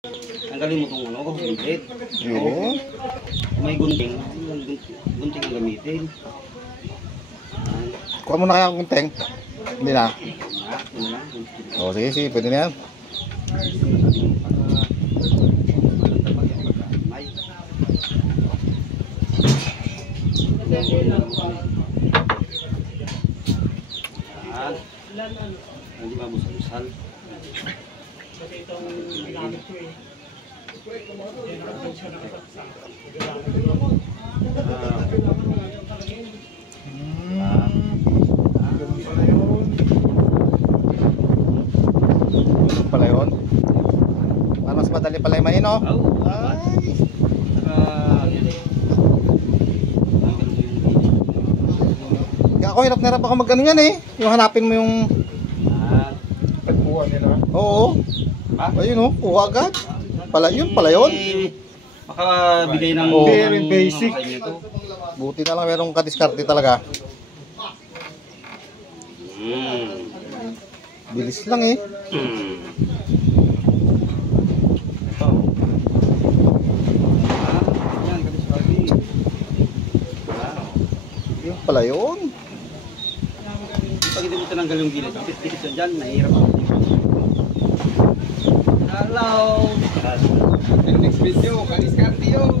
Tanggalin mo itong ano, gumit. Oo. May gunting. Gunting ang gamitin. Kuha mo na kaya ang kunteng? Hindi na. O sige, sige, pwede na yan. Hindi mabusal-busal. Pala yun. Mas madali pala yung mahin, no? Ay. Kaya ako hirap na hirap ako mag-ano yan eh. Yung hanapin mo yung... Tagpuan nila. Oo. Ayun oh, kuha agad. Pala yun, pala yun. Makabigay ng Very basic. Buti na lang merong kadiskarte talaga. Bilis lang eh. Yun pala yun. Pag hindi mo tinanggal yung gilid, pikit yun dyan, nahihirap ako. Hello! Next video, kaliskarte yun.